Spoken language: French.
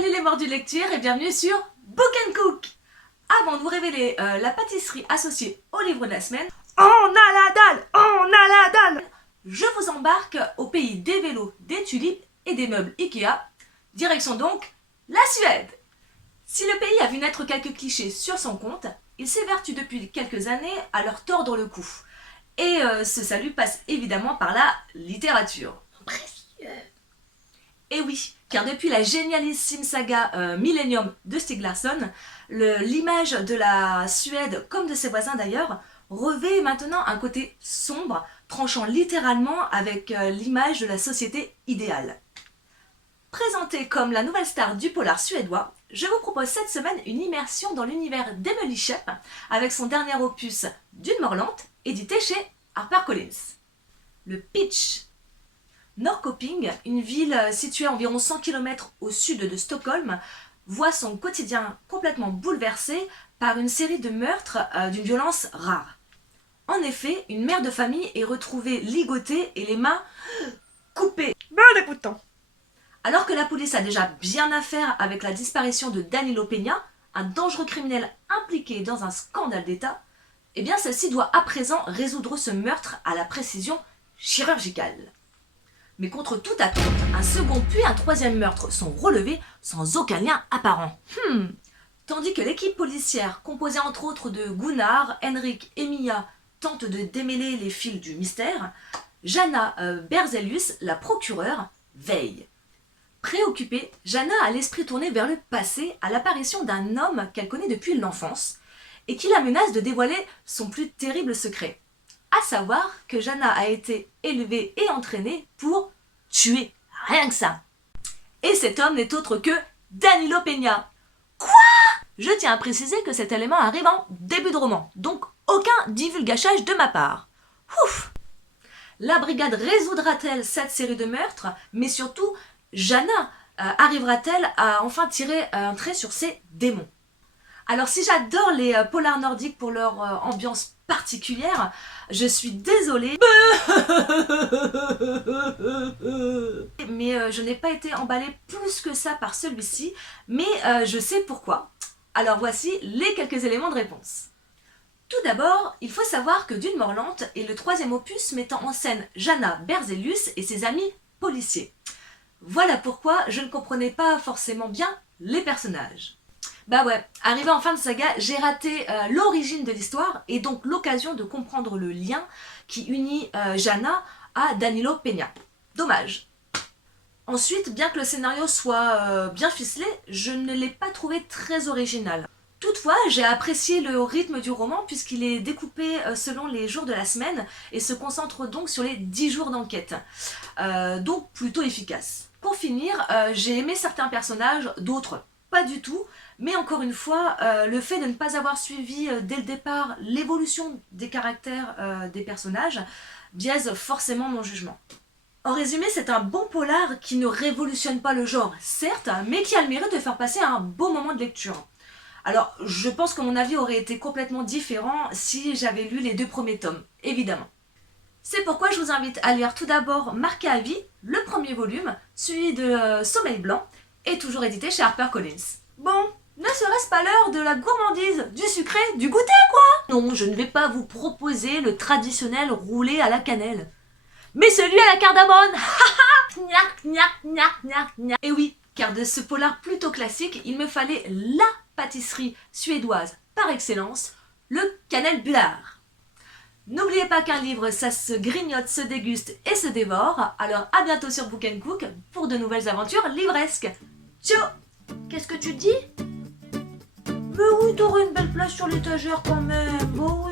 Salut les mordus de lecture et bienvenue sur Book & Cook. Avant de vous révéler la pâtisserie associée au livre de la semaine, on a la dalle, on a la dalle. Je vous embarque au pays des vélos, des tulipes et des meubles Ikea. Direction donc la Suède. Si le pays a vu naître quelques clichés sur son compte, il s'évertue depuis quelques années à leur tordre le cou. Et ce salut passe évidemment par la littérature. Et oui, car depuis la génialissime saga Millennium de Stieg Larsson, l'image de la Suède, comme de ses voisins d'ailleurs, revêt maintenant un côté sombre, tranchant littéralement avec l'image de la société idéale. Présentée comme la nouvelle star du polar suédois, je vous propose cette semaine une immersion dans l'univers d'Emily Shep avec son dernier opus D'une mort lente, édité chez HarperCollins. Le pitch. Norrköping, une ville située à environ 100 km au sud de Stockholm, voit son quotidien complètement bouleversé par une série de meurtres d'une violence rare. En effet, une mère de famille est retrouvée ligotée et les mains coupées. Ben dégoûtant. Alors que la police a déjà bien à faire avec la disparition de Danilo Peña, un dangereux criminel impliqué dans un scandale d'État, eh bien celle-ci doit à présent résoudre ce meurtre à la précision chirurgicale. Mais contre toute attente, un second puis un troisième meurtre sont relevés sans aucun lien apparent. Tandis que l'équipe policière, composée entre autres de Gunnar, Henrik et Mia, tente de démêler les fils du mystère, Jana Berzelius, la procureure, veille. Préoccupée, Jana a l'esprit tourné vers le passé à l'apparition d'un homme qu'elle connaît depuis l'enfance et qui la menace de dévoiler son plus terrible secret. À savoir que Jana a été élevée et entraînée pour tuer, rien que ça. Et cet homme n'est autre que Danilo Peña. Quoi ? Je tiens à préciser que cet élément arrive en début de roman, donc aucun divulgachage de ma part. Ouf ! La brigade résoudra-t-elle cette série de meurtres, mais surtout, Jana arrivera-t-elle à enfin tirer un trait sur ses démons ? Alors si j'adore les polars nordiques pour leur ambiance particulière, je suis désolée, mais je n'ai pas été emballée plus que ça par celui-ci, mais je sais pourquoi. Alors voici les quelques éléments de réponse. Tout d'abord, il faut savoir que D'une mort lente est le troisième opus mettant en scène Jana Berzelius et ses amis policiers. Voilà pourquoi je ne comprenais pas forcément bien les personnages. Bah ouais, arrivé en fin de saga, j'ai raté l'origine de l'histoire et donc l'occasion de comprendre le lien qui unit Jana à Danilo Peña. Dommage. Ensuite, bien que le scénario soit bien ficelé, je ne l'ai pas trouvé très original. Toutefois, j'ai apprécié le rythme du roman puisqu'il est découpé selon les jours de la semaine et se concentre donc sur les 10 jours d'enquête. Donc plutôt efficace. Pour finir, j'ai aimé certains personnages, d'autres pas du tout, mais encore une fois, le fait de ne pas avoir suivi dès le départ l'évolution des caractères des personnages biaise forcément mon jugement. En résumé, c'est un bon polar qui ne révolutionne pas le genre, certes, mais qui a le mérite de faire passer un beau moment de lecture. Alors, je pense que mon avis aurait été complètement différent si j'avais lu les 2 premiers tomes, évidemment. C'est pourquoi je vous invite à lire tout d'abord Marqué à vie, le premier volume, suivi de Sommeil blanc, et toujours édité chez HarperCollins. Bon, ne serait-ce pas l'heure de la gourmandise, du sucré, du goûter quoi ? Non, je ne vais pas vous proposer le traditionnel roulé à la cannelle, mais celui à la cardamone. Et oui, car de ce polar plutôt classique, il me fallait la pâtisserie suédoise par excellence, le cannelbullar. N'oubliez pas qu'un livre, ça se grignote, se déguste et se dévore. Alors à bientôt sur Book & Cook pour de nouvelles aventures livresques. Ciao! Qu'est-ce que tu dis? Mais oui, t'aurais une belle place sur l'étagère quand même. Oh oui.